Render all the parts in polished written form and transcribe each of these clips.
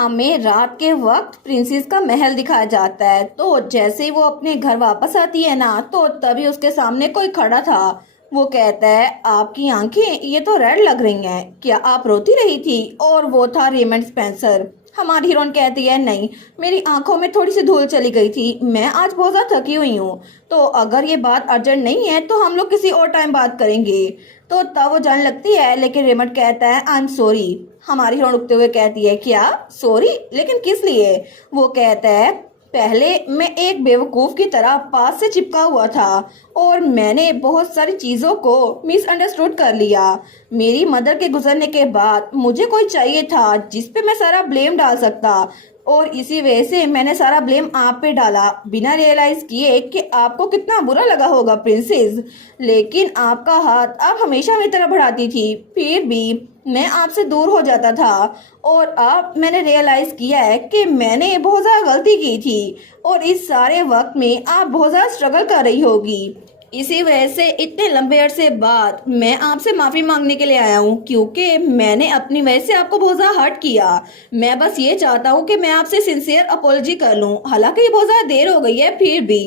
हमें रात के वक्त प्रिंसेस का महल दिखाया जाता है। तो जैसे ही वो अपने घर वापस आती है ना, तो तभी उसके सामने कोई खड़ा था। वो कहता है, आपकी आंखें ये तो रेड लग रही हैं, क्या आप रोती रही थी? और वो था रेमंड स्पेंसर। हमारी हीरोइन कहती है, नहीं, मेरी आंखों में थोड़ी सी धूल चली गई थी, मैं आज बहुत ज्यादा थकी हुई हूँ। तो अगर ये बात अर्जेंट नहीं है तो हम लोग किसी और टाइम बात करेंगे। तो तब वो जाने लगती है, लेकिन रेमंड कहता है, आई एम सॉरी। हमारी हीरोइन उठते हुए कहती है, क्या सॉरी? लेकिन किस लिए? वो कहता है, पहले मैं एक बेवकूफ की तरह पास से चिपका हुआ था और मैंने बहुत सारी चीजों को मिसअंडरस्टूड कर लिया। मेरी मदर के गुजरने के बाद मुझे कोई चाहिए था जिस पे मैं सारा ब्लेम डाल सकता, और इसी वजह से मैंने सारा ब्लेम आप पे डाला, बिना रियलाइज किए कि आपको कितना बुरा लगा होगा प्रिंसेस। लेकिन आपका हाथ आप हमेशा मेरी तरफ बढ़ाती थी, फिर भी मैं आपसे दूर हो जाता था। और अब मैंने रियलाइज किया है कि मैंने बहुत ज़्यादा गलती की थी, और इस सारे वक्त में आप बहुत ज़्यादा स्ट्रगल कर रही होगी। इसी वजह से इतने लंबे अरसे बाद मैं आपसे माफ़ी मांगने के लिए आया हूँ, क्योंकि मैंने अपनी वजह से आपको बहुत ज़्यादा हर्ट किया। मैं बस ये चाहता हूँ कि मैं आपसे सिंसियर अपॉलजी कर लूँ, हालांकि ये बहुत ज़्यादा देर हो गई है फिर भी।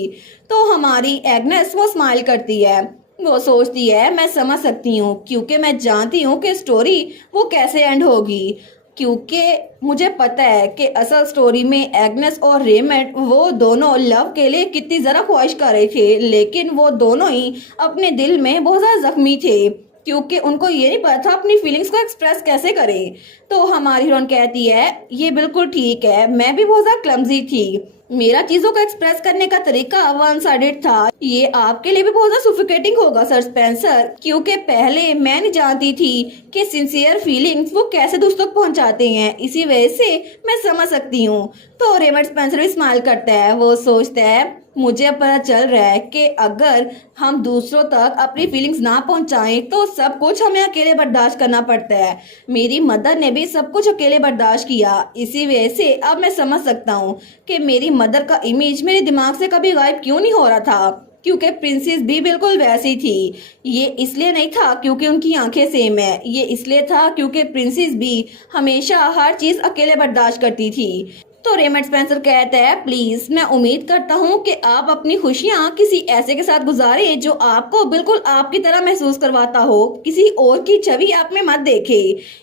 तो हमारी एग्नेस वो स्माइल करती है। वो सोचती है, मैं समझ सकती हूँ, क्योंकि मैं जानती हूँ कि स्टोरी वो कैसे एंड होगी। क्योंकि मुझे पता है कि असल स्टोरी में एग्नेस और रेमंड वो दोनों लव के लिए कितनी ज़रा ख्वाहिश कर रहे थे, लेकिन वो दोनों ही अपने दिल में बहुत ज़्यादा जख्मी थे, क्योंकि उनको ये नहीं पता था अपनी फीलिंग्स को एक्सप्रेस कैसे करें। तो हमारी हीरोइन कहती है, ये बिल्कुल ठीक है, मैं भी बहुत ज़्यादा क्लमजी थी, मेरा चीजों को एक्सप्रेस करने का तरीका वन साइडेड था। ये आपके लिए भी बहुत ज्यादा सुफिकेटिंग होगा सर स्पेंसर, क्योंकि पहले मैं नहीं जानती थी कि सिंसियर फीलिंग्स वो कैसे दूसरों तक पहुंचाते हैं, इसी वजह से मैं समझ सकती हूँ। तो रेमंड स्पेंसर भी स्माइल करता है। वो सोचता है, मुझे पता चल रहा है कि अगर हम दूसरों तक अपनी फीलिंग्स ना पहुंचाएं तो सब कुछ हमें अकेले बर्दाश्त करना पड़ता है। मेरी मदर ने भी सब कुछ अकेले बर्दाश्त किया, इसी वजह से अब मैं समझ सकता हूँ कि मेरी मदर का इमेज मेरे दिमाग से कभी गायब क्यों नहीं हो रहा था, क्योंकि प्रिंसेस भी बिल्कुल वैसी थी। ये इसलिए नहीं था क्योंकि उनकी आंखें सेम है, ये इसलिए था क्योंकि प्रिंसेस भी हमेशा हर चीज अकेले बर्दाश्त करती थी। तो रेमंड स्पेंसर कहता है, प्लीज मैं उम्मीद करता हूँ कि आप अपनी खुशियाँ किसी ऐसे के साथ गुजारें जो आपको बिल्कुल आपकी तरह महसूस करवाता हो, किसी और की छवि आप में मत देखे।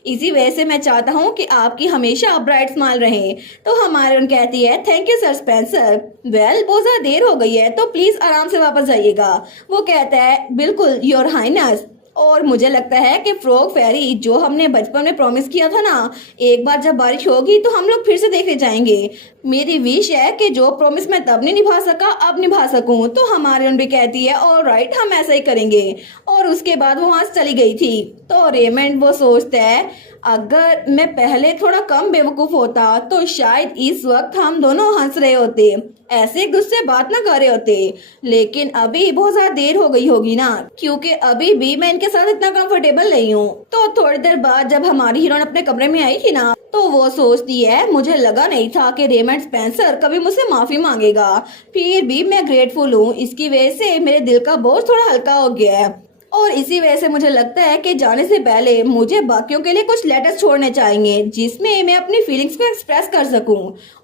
इसी वजह से मैं चाहता हूँ कि आपकी हमेशा ब्राइट स्माइल रहे। तो हमारे उन कहती है, thank you sir Spencer. Well, बहुत ज्यादा देर हो गई है, तो प्लीज आराम से वापस जाइएगा। वो कहता है, बिल्कुल योर हाइनेस। और मुझे लगता है कि फ्रॉग फेरी जो हमने बचपन में प्रॉमिस किया था ना, एक बार जब बारिश होगी तो हम लोग फिर से देखने जाएंगे। मेरी विश है कि जो प्रॉमिस मैं तब नहीं निभा सका अब निभा सकूं। तो हमारी उन भी कहती है, ऑल राइट, हम ऐसा ही करेंगे। और उसके बाद वो वहां से चली गई थी। तो रेमंड वो सोचता है, अगर मैं पहले थोड़ा कम बेवकूफ होता तो शायद इस वक्त हम दोनों हंस रहे होते, ऐसे एक दूसरे बात ना कर रहे होते। लेकिन अभी बहुत ज्यादा देर हो गई होगी ना, क्योंकि अभी भी मैं इनके साथ इतना कंफर्टेबल नहीं हूँ। तो थोड़ी देर बाद जब हमारी हीरोइन अपने कमरे में आई थी ना, तो वो सोचती है, मुझे लगा नहीं था कि रेमंड स्पेंसर कभी मुझसे माफी मांगेगा, फिर भी मैं ग्रेटफुल हूँ, इसकी वजह से मेरे दिल का बोझ थोड़ा हल्का हो गया है। और इसी वजह से मुझे लगता है कि जाने से पहले मुझे बाकियों के लिए कुछ लेटर्स छोड़ने चाहिए जिसमें मैं अपनी फीलिंग्स को एक्सप्रेस कर सकूं।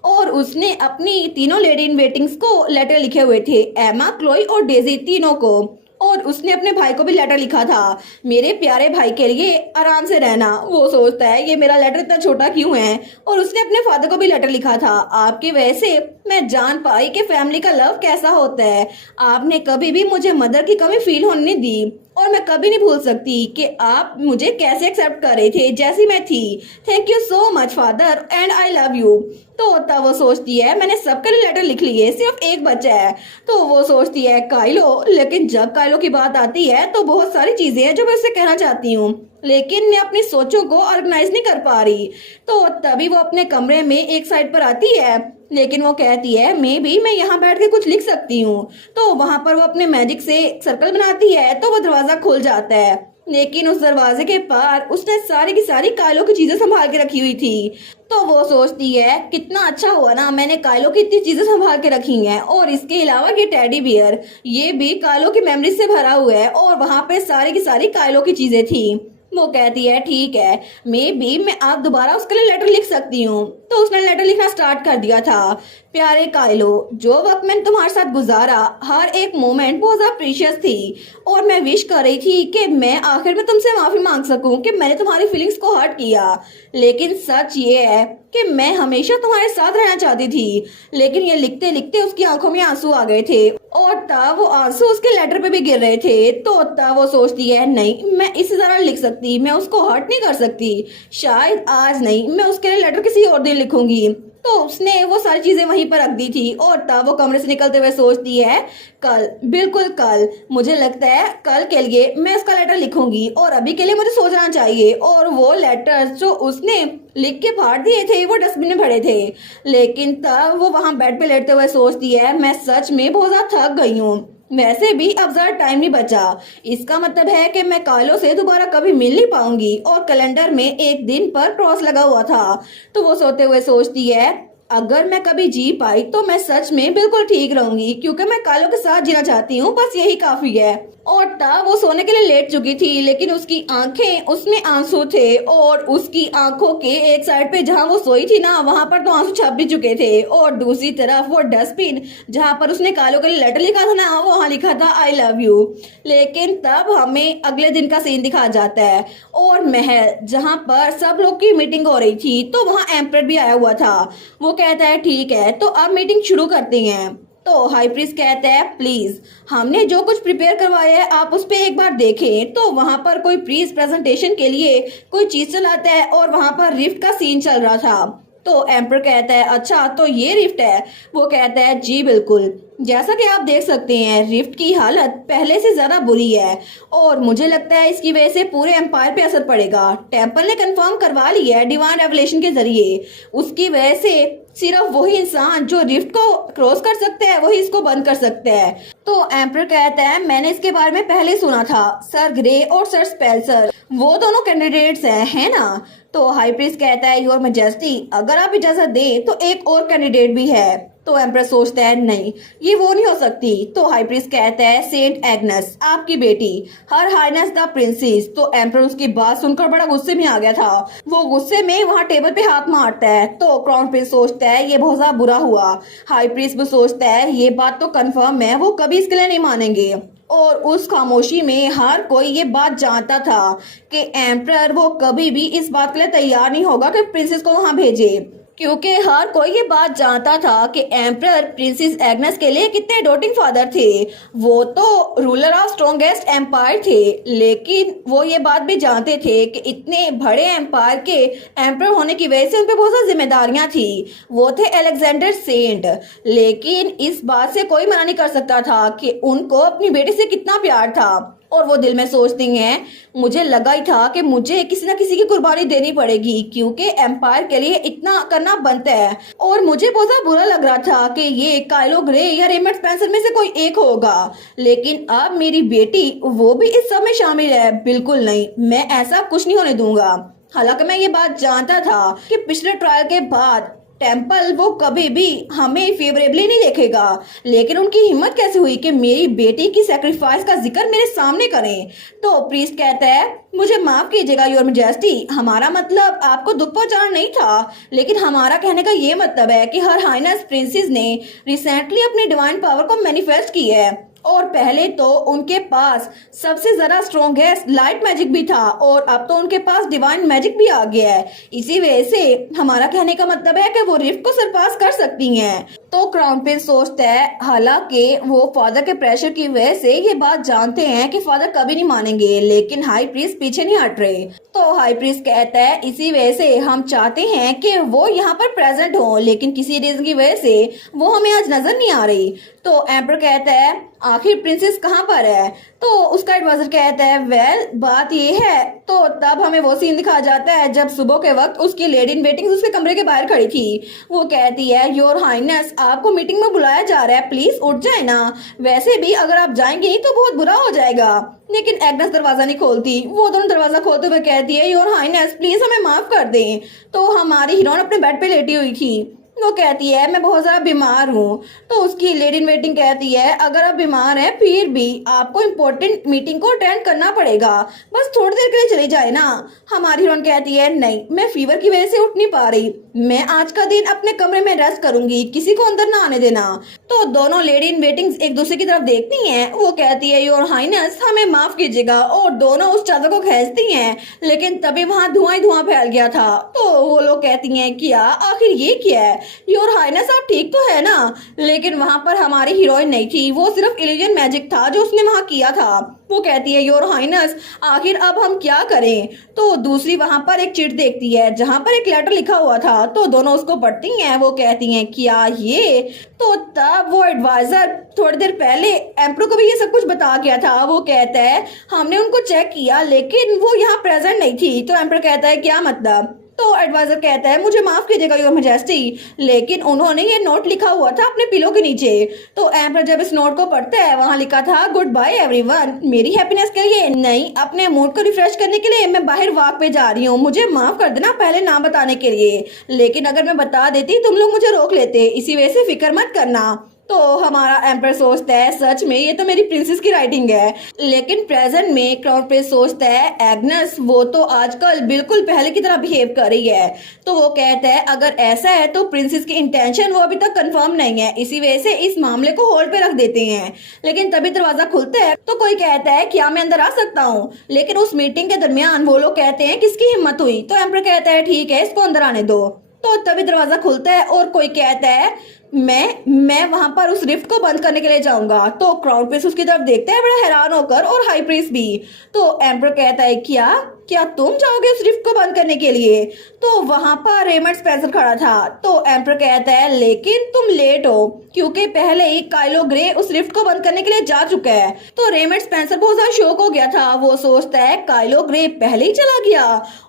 और उसने अपनी तीनों लेडी इन वेटिंग्स को लेटर लिखे हुए थे, एमा, क्लोई और डेजी, तीनों को। और उसने अपने भाई को भी लेटर लिखा था, मेरे प्यारे भाई के लिए आराम से रहना। वो सोचता है, ये मेरा लेटर इतना छोटा क्यों है। और उसने अपने फादर को भी लेटर लिखा था, आपकी वजह से मैं जान पाई कि फैमिली का लव कैसा होता है। आपने कभी भी मुझे मदर की कमी फील होने नहीं दी, और मैं कभी नहीं भूल सकती कि आप मुझे कैसे एक्सेप्ट कर रहे थे जैसी मैं थी। Thank you so much father, and I love you. तो तब वो सोचती है, मैंने सबके लिए लेटर लिख लिए, सिर्फ एक बचा है। तो वो सोचती है, काइलो। लेकिन जब काइलो की बात आती है तो बहुत सारी चीजें हैं जो मैं उससे कहना चाहती हूँ, लेकिन मैं अपनी सोचों को ऑर्गेनाइज नहीं कर पा रही। तो तभी वो अपने कमरे में एक साइड पर आती है, लेकिन वो कहती है, मैं यहाँ बैठ के कुछ लिख सकती हूँ। तो वहां पर वो अपने मैजिक से सर्कल बनाती है, तो वो दरवाजा खुल जाता है। लेकिन उस दरवाजे के पार उसने सारी की सारी कायलो की चीजें संभाल के रखी हुई थी। तो वो सोचती है, कितना अच्छा हुआ ना मैंने कायलो की इतनी चीजें संभाल के रखी हैं। और इसके अलावा ये टेडी बियर, ये भी कायलो की मेमोरी से भरा हुआ है, और वहां पे सारी की सारी कायलो की चीजें थी। वो कहती है ठीक है, मे बी मैं आप दोबारा उसके लिए लेटर लिख सकती हूँ। तो उसने लेटर लिखना स्टार्ट कर दिया था। प्यारे काइलो, जो वक्त मैंने तुम्हारे साथ गुजारा, हर एक मोमेंट बहुत ज्यादा प्रीशियस थी और मैं विश कर रही थी कि मैं आखिर में तुमसे माफी मांग सकूं कि मैंने तुम्हारी फीलिंग्स को हर्ट किया। लेकिन सच ये है कि मैं हमेशा तुम्हारे साथ रहना चाहती थी। लेकिन ये लिखते लिखते उसकी आंखों में आंसू आ गए थे और तब वो आंसू उसके लेटर पे भी गिर रहे थे। तो तब वो सोचती है नहीं, मैं इस तरह लिख सकती, मैं उसको हर्ट नहीं कर सकती। शायद आज नहीं, मैं उसके लिए लेटर किसी और दिन लिखूंगी। तो उसने वो सारी चीजें वहीं पर रख दी थी और तब वो कमरे से निकलते हुए सोचती है कल, बिल्कुल कल, मुझे लगता है कल के लिए मैं उसका लेटर लिखूंगी और अभी के लिए मुझे सोचना चाहिए। और वो लेटर्स जो उसने लिख के फाड़ दिए थे वो डस्टबिन में भरे थे। लेकिन तब वो वहां बेड पे लेटते हुए सोचती है मैं सच में बहुत ज्यादा थक गई हूँ। वैसे भी अब ज्यादा टाइम नहीं बचा। इसका मतलब है कि मैं कालो से दोबारा कभी मिल नहीं पाऊंगी। और कैलेंडर में एक दिन पर क्रॉस लगा हुआ था। तो वो सोते हुए सोचती है अगर मैं कभी जी पाई तो मैं सच में बिल्कुल ठीक रहूंगी, क्योंकि मैं कालो के साथ जीना चाहती हूँ, बस यही काफी है। और तब वो सोने के लिए लेट चुकी थी, लेकिन उसकी आंखें, उसमें आंसू थे और उसकी आंखों के एक साइड पे जहाँ वो सोई थी ना, वहां पर तो आंसू छप भी चुके थे। और दूसरी तरफ वो डस्टबिन जहाँ पर उसने कालो के लिए लेटर लिखा था ना, वहां लिखा था आई लव यू। लेकिन तब हमें अगले दिन का सीन दिखाया जाता है और महल जहाँ पर सब लोग की मीटिंग हो रही थी। तो वहाँ एम्परर भी आया हुआ था। वो कहता है ठीक है, तो अब मीटिंग शुरू करते हैं। तो हाई प्रीस्ट कहता है प्लीज, हमने जो कुछ प्रिपेयर करवाया है आप उस पर एक बार देखें। तो वहां पर कोई प्रीज प्रेजेंटेशन के लिए कोई चीज चलाता है और वहां पर रिफ्ट का सीन चल रहा था। तो एम्पर कहता है अच्छा, तो ये रिफ्ट है। वो कहता है जी बिल्कुल, जैसा कि आप देख सकते हैं रिफ्ट की हालत पहले से ज्यादा बुरी है और मुझे लगता है इसकी वजह से पूरे एम्पायर पे असर पड़ेगा। टेम्पल ने कंफर्म करवा लिया है डिवाइन रेवलेशन के जरिए, उसकी वजह से सिर्फ वही इंसान जो रिफ्ट को क्रॉस कर सकता है वही इसको बंद कर सकता है। तो एम्पर कहता है मैंने इसके बारे में पहले सुना था, सर ग्रे और सर स्पेंसर वो दोनों कैंडिडेट्स हैं, है ना। तो हाई प्रीस्ट कहता है योर मैजेस्टी, अगर आप इजाजत दें तो एक और कैंडिडेट भी है। तो एम्पर सोचता है नहीं, ये वो नहीं हो सकती। तो हाई प्रीस्ट कहता है सेंट एग्नेस, आपकी बेटी, हर हाइनेस द प्रिंसेस। तो एम्पर उसकी बात सुनकर बड़ा गुस्से में आ गया था। वो गुस्से में वहाँ टेबल पे हाथ मारता है। तो क्राउन प्रिंस सोचता है ये बहुत ज्यादा बुरा हुआ। हाई प्रीस्ट भी सोचता है ये बात तो कंफर्म है, वो कभी इसके लिए नहीं मानेंगे। और उस खामोशी में हर कोई ये बात जानता था कि एम्परर वो कभी भी इस बात के लिए तैयार नहीं होगा कि प्रिंसेस को वहां भेजे, क्योंकि हर कोई ये बात जानता था कि एम्परर प्रिंसेस एग्नेस के लिए कितने डोटिंग फादर थे। वो तो रूलर ऑफ स्ट्रॉन्गेस्ट एम्पायर थे, लेकिन वो ये बात भी जानते थे कि इतने बड़े एम्पायर के एम्परर होने की वजह से उन पर बहुत सारी जिम्मेदारियां थी। वो थे अलेक्जेंडर सेंट, लेकिन इस बात से कोई मना नहीं कर सकता था कि उनको अपनी बेटी से कितना प्यार था। और वो दिल में सोचती हैं मुझे लगा ही था कि मुझे किसी न किसी की कुर्बानी देनी पड़ेगी, क्योंकि एम्पायर के लिए इतना करना बनता है। और मुझे बहुत ज्यादा बुरा लग रहा था कि ये काइलो ग्रे या रेमंड स्पेंसर में से कोई एक होगा, लेकिन अब मेरी बेटी वो भी इस सब में शामिल है। बिल्कुल नहीं, मैं ऐसा कुछ नहीं होने दूंगा। हालांकि मैं ये बात जानता था कि पिछले ट्रायल के बाद टेम्पल वो कभी भी हमें फेवरेबली नहीं देखेगा, लेकिन उनकी हिम्मत कैसे हुई कि मेरी बेटी की सैक्रिफाइस का जिक्र मेरे सामने करें। तो प्रीस्ट कहता है मुझे माफ कीजिएगा योर मैजेस्टी, हमारा मतलब आपको दुख पहुंचाना नहीं था, लेकिन हमारा कहने का ये मतलब है कि हर हाइनेस प्रिंसेस ने रिसेंटली अपनी डिवाइन पावर को मैनिफेस्ट की है। और पहले तो उनके पास सबसे ज्यादा स्ट्रॉन्गेस्ट लाइट मैजिक भी था और अब तो उनके पास डिवाइन मैजिक भी आ गया है। इसी वजह से हमारा कहने का मतलब है कि वो रिफ्ट को सरपास कर सकती हैं। तो क्राउन प्रिंस सोचता है हालांकि वो फादर के प्रेशर की वजह से ये बात जानते हैं कि फादर कभी नहीं मानेंगे, लेकिन हाई प्रीस्ट पीछे नहीं हट रहे। तो हाई प्रीस्ट कहता है इसी वजह से हम चाहते हैं कि वो यहाँ पर प्रेजेंट हो, लेकिन किसी रीजन की वजह से वो हमें आज नजर नहीं आ रही। तो एम्पर कहता है आखिर प्रिंसेस कहाँ पर है। तो उसका एडवाइजर कहता है वेल बात ये है। तो तब हमें वो सीन दिखाया जाता है जब सुबह के वक्त उसकी लेडी इन वेटिंग उसके कमरे के बाहर खड़ी थी। वो कहती है योर हाइनेस आपको मीटिंग में बुलाया जा रहा है, प्लीज उठ जाए ना। वैसे भी अगर आप जाएंगे नहीं तो बहुत बुरा हो जाएगा। लेकिन एग्नेस दरवाजा नहीं खोलती। वो दोनों दरवाजा खोलते हुए कहती है योर हाइनेस प्लीज हमें माफ कर दें। तो हमारी हीरोइन अपने बेड पे लेटी हुई थी वो कहती है मैं बहुत ज़्यादा बीमार हूँ। तो उसकी लेडी इन वेटिंग कहती है अगर आप बीमार हैं फिर भी आपको इम्पोर्टेंट मीटिंग को अटेंड करना पड़ेगा, बस थोड़ी देर के लिए चली जाए ना। हमारी हीरोइन कहती है नहीं, मैं फीवर की वजह से उठ नहीं पा रही, मैं आज का दिन अपने कमरे में रेस्ट करूंगी, किसी को अंदर ना आने देना। तो दोनों लेडी इन वेटिंग एक दूसरे की तरफ देखती हैं। वो कहती है योर हाइनेस हमें माफ कीजिएगा, और दोनों उस चादर को खींचती हैं, लेकिन तभी वहां धुआं ही धुआं फैल गया था। तो वो लोग कहती हैं क्या आखिर ये क्या है, योर हाइनेस आप ठीक तो है ना। लेकिन वहां पर हमारी हीरोइन नहीं थी, वो सिर्फ इल्यूजन मैजिक था जो उसने वहां किया था। वो कहती है योर हाइनेस आखिर अब हम क्या करें। तो दूसरी वहां पर एक चिट देखती है जहां पर एक लेटर लिखा हुआ था। तो दोनों उसको पढ़ती हैं। वो कहती हैं क्या ये। तो तब वो एडवाइजर थोड़ी देर पहले एम्प्रो को भी ये सब कुछ बता गया था। वो कहता है हमने उनको चेक किया लेकिन वो यहाँ प्रेजेंट नहीं थी। तो एम्प्रो कहता है क्या मतलब। तो एडवाइजर कहता है मुझे माफ कीजिएगा योर मैजेस्टी, लेकिन उन्होंने ये नोट लिखा हुआ था अपने पिलो के नीचे। तो एम्पर जब इस नोट को पढ़ता है वहां लिखा था गुड बाय एवरीवन, मेरी हैप्पीनेस के लिए नहीं, अपने मूड को रिफ्रेश करने के लिए मैं बाहर वॉक पे जा रही हूँ, मुझे माफ कर देना पहले ना बताने के लिए, लेकिन अगर मैं बता देती तुम लोग मुझे रोक लेते, इसी वजह से फिक्र मत करना। तो हमारा एम्पर सोचता है सच में ये तो मेरी प्रिंसेस की राइटिंग है। लेकिन प्रेजेंट में क्राउन प्रिंस सोचता है एग्नेस वो तो आजकल बिल्कुल पहले की तरह बिहेव कर रही है। तो वो कहता है अगर ऐसा है तो प्रिंसेस की इंटेंशन वो अभी तक कंफर्म नहीं है, इसी वजह से इस मामले को होल्ड पे रख देते हैं। लेकिन तभी दरवाजा खुलता है तो कोई कहता है क्या मैं अंदर आ सकता हूँ। लेकिन उस मीटिंग के दरमियान वो लोग कहते हैं किसकी हिम्मत हुई। तो एम्पर कहता है ठीक है इसको अंदर आने दो। तो तभी दरवाजा खुलता है और कोई कहता है मैं वहां पर उस रिफ्ट को बंद करने के लिए जाऊंगा। तो क्राउन प्रिंस उसकी तरफ देखता है बड़ा हैरान होकर, और हाई प्रिंस भी। तो एम्पर कहता है क्या क्या तुम जाओगे उस रिफ्ट को बंद करने के लिए। तो वहां पर रेमंड स्पेंसर खड़ा था। तो एम्पर कहता है लेकिन तुम लेट हो, क्योंकि पहले ही काइलो ग्रे उस रिफ्ट को बंद करने के लिए जा चुका है। तो रेमंड स्पेंसर बहुत ज्यादा शॉक हो गया था। वो सोचता है काइलो ग्रे पहले ही चला गया।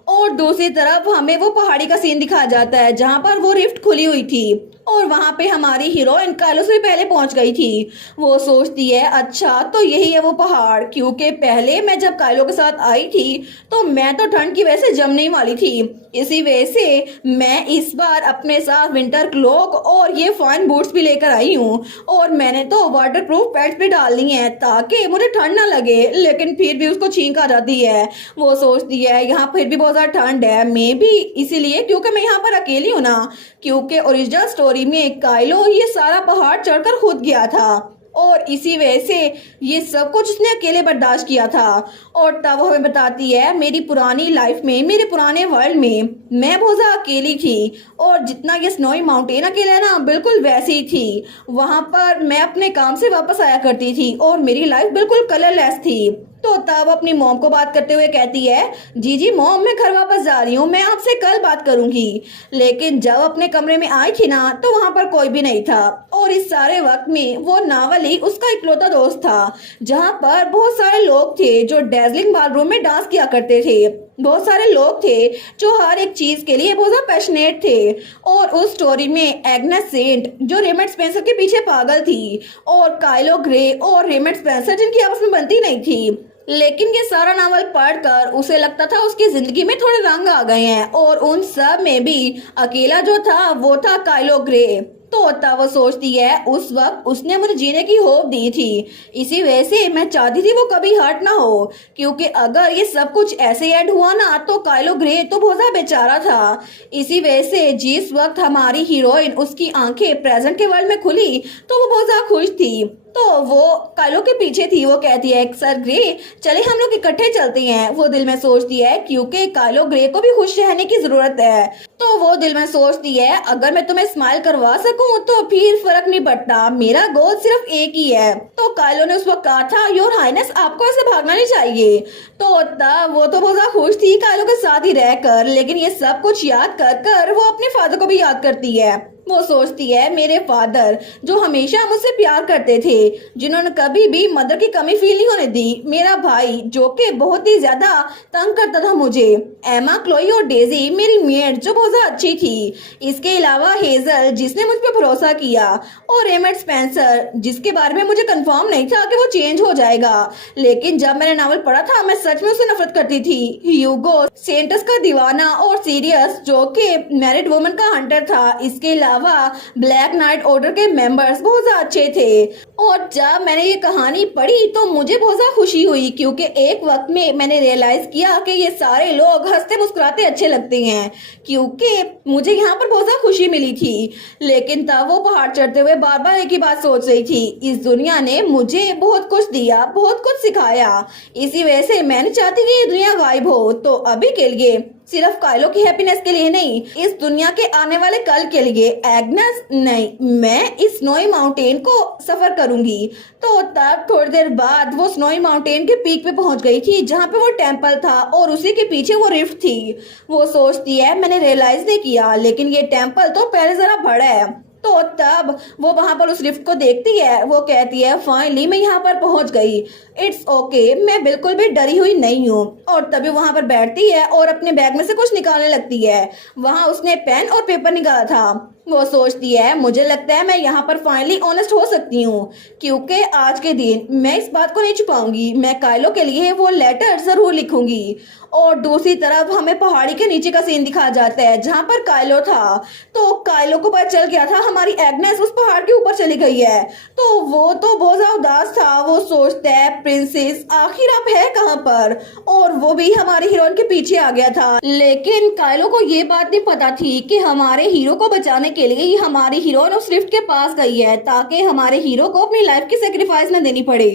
और दूसरी तरफ हमें वो पहाड़ी का सीन दिखाया जाता है जहां पर वो रिफ्ट खुली हुई थी, और वहां पे हमारी हीरोइन काइलो से पहले पहुंच गई थी। वो सोचती है अच्छा तो यही है वो पहाड़, क्योंकि पहले मैं जब काइलो के साथ आई थी तो मैं तो ठंड की वजह से जमने वाली थी, इसी वजह से मैं इस बार अपने साथ विंटर क्लोक और ये फाइन बूट्स भी लेकर आई हूँ, और मैंने तो वाटरप्रूफ पैड्स भी डाल ली हैं ताकि मुझे ठंड ना लगे। लेकिन फिर भी उसको छींक आ जाती है। वो सोचती है यहाँ फिर भी बहुत ज्यादा ठंड है, मे भी इसीलिए क्योंकि मैं यहाँ पर अकेली हूँ ना, क्योंकि ओरिजिनल स्टोरी में काइलो ये सारा पहाड़ चढ़कर खुद गया था, और इसी वजह से ये सब कुछ उसने अकेले बर्दाश्त किया था। और तब हमें बताती है मेरी पुरानी लाइफ में, मेरे पुराने वर्ल्ड में मैं बहुत ज्यादा अकेली थी, और जितना ये स्नोई माउंटेन अकेला है ना बिल्कुल वैसी ही थी। वहां पर मैं अपने काम से वापस आया करती थी और मेरी लाइफ बिल्कुल कलरलेस थी। तो तब अपनी मॉम को बात करते हुए कहती है जी जी मॉम मैं घर वापस जा रही हूँ, मैं आपसे कल बात करूंगी। लेकिन जब अपने कमरे में आई थी ना तो वहां पर कोई भी नहीं था, और इस सारे वक्त में वो नावल ही उसका इकलौता दोस्त था। जहां पर बहुत सारे लोग थे जो डेजलिंग बालरूम में डांस किया करते थे, बहुत सारे लोग थे जो हर एक चीज के लिए बहुत ज्यादा पैशनेट थे। और उस स्टोरी में एग्नेस सेंट जो रेमंड स्पेंसर के पीछे पागल थी, और काइलो ग्रे और रेमंड स्पेंसर जिनकी आपस में बनती नहीं थी। लेकिन ये सारा नावल पढ़कर उसे लगता था उसकी जिंदगी में थोड़े रंग आ गए हैं, और उन सब में भी अकेला जो था वो था काइलो ग्रे। तो तब वो सोचती है उस वक्त उसने मुझे जीने की होप दी थी, इसी वजह से मैं चाहती थी वो कभी हर्ट ना हो, क्योंकि अगर ये सब कुछ ऐसे एंड हुआ ना तो काइलो ग्रे तो बहुत ज्यादा बेचारा था। इसी वजह से जिस वक्त हमारी हीरोइन उसकी आंखें प्रेजेंट के वर्ल्ड में खुली तो वो बहुत ज्यादा खुश थी। तो वो काइलो के पीछे थी। वो कहती है सर ग्रे चले हम लोग इकट्ठे चलते हैं। वो दिल में सोचती है क्योंकि काइलो ग्रे को भी खुश रहने की जरूरत है। तो वो दिल में सोचती है अगर मैं तुम्हें स्माइल करवा सकूं तो फिर फर्क नहीं पड़ता, मेरा गोल सिर्फ एक ही है। तो काइलो ने उस वक्त कहा था योर हाइनेस आपको ऐसे भागना नहीं चाहिए। तो तब वो तो बहुत खुश थी काइलो के साथ ही रहकर, लेकिन ये सब कुछ याद कर कर वो अपने फादर को भी याद करती है। वो सोचती है मेरे फादर जो हमेशा मुझसे प्यार करते थे, जिन्होंने कभी भी मदर की कमी फील नहीं होने दी, मेरा भाई जो कि बहुत ही ज्यादा तंग करता था मुझे, एमा क्लोई और डेजी मेरी मेड जो बहुत ज्यादा अच्छी थी, इसके अलावा हेजल जिसने मुझ पर भरोसा किया, और रेमंड स्पेंसर जिसके बारे में मुझे कंफर्म नहीं था कि वो चेंज हो जाएगा। लेकिन जब मैंने नावल पढ़ा था मैं सच में उससे नफरत करती थी। ह्यूगो सेंटस का दीवाना और सीरियस जो कि मैरिड वुमन का हंटर था, इसके अलावा अलावा ब्लैक नाइट ऑर्डर के मेंबर्स बहुत ज़्यादा अच्छे थे। और जब मैंने ये कहानी पढ़ी तो मुझे बहुत ज़्यादा खुशी हुई, क्योंकि एक वक्त में मैंने रियलाइज़ किया कि ये सारे लोग हंसते मुस्कुराते अच्छे लगते हैं, क्योंकि मुझे यहाँ पर बहुत ज़्यादा खुशी मिली थी। लेकिन तब वो पहाड़ चढ़ते हुए बार बार एक ही बात सोच रही थी, इस दुनिया ने मुझे बहुत कुछ दिया, बहुत कुछ सिखाया, इसी वजह से मैं नहीं चाहती कि ये दुनिया गायब हो। तो अभी के लिए सिर्फ काइलो की हैप्पीनेस के लिए नहीं, इस दुनिया के आने वाले कल के लिए एग्नेस नहीं, मैं इस स्नोई माउंटेन को सफर करूंगी। तो तब थोड़ी देर बाद वो स्नोई माउंटेन के पीक पे पहुंच गई थी, जहां पे वो टेम्पल था और उसी के पीछे वो रिफ्ट थी। वो सोचती है मैंने रियलाइज नहीं किया, लेकिन ये टेम्पल तो पहले जरा बड़ा है। तो तब वो वहां पर उस लिफ्ट को देखती है, वो कहती है फाइनली मैं यहाँ पर पहुंच गई, इट्स ओके, मैं बिल्कुल भी डरी हुई नहीं हूँ। और तभी वहां पर बैठती है और अपने बैग में से कुछ निकालने लगती है। वहां उसने पेन और पेपर निकाला था। वो सोचती है मुझे लगता है मैं यहाँ पर फाइनली ऑनेस्ट हो सकती हूँ, क्योंकि आज के दिन मैं इस बात को नहीं छुपाऊंगी, मैं काइलो के लिए वो लेटर जरूर लिखूंगी। और दूसरी तरफ हमें पहाड़ी के नीचे का सीन दिखाया जाता है, जहाँ पर काइलो था। तो काइलो को पता चल गया था हमारी एग्नेस उस पहाड़ के ऊपर चली गई है। तो वो तो बहुत ज्यादा उदास था। वो सोचता है प्रिंसेस आखिर आप है कहाँ पर, और वो भी हमारी हीरोइन के पीछे आ गया था। लेकिन काइलो को ये बात नहीं पता थी कि हमारे हीरो को बचाने के लिए ही हमारी हीरोइन उस लिफ्ट के पास गई है, ताकि हमारे हीरो को अपनी लाइफ की सेक्रीफाइस न देनी पड़े।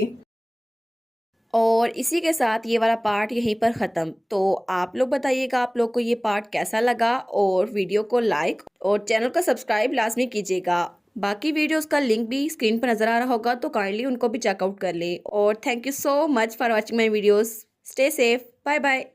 और इसी के साथ ये वाला पार्ट यहीं पर ख़त्म। तो आप लोग बताइएगा आप लोग को ये पार्ट कैसा लगा, और वीडियो को लाइक और चैनल को सब्सक्राइब लाजमी कीजिएगा। बाकी वीडियोस का लिंक भी स्क्रीन पर नज़र आ रहा होगा, तो काइंडली उनको भी चेकआउट कर ले। और thank you so much for watching my videos. Stay safe, bye bye.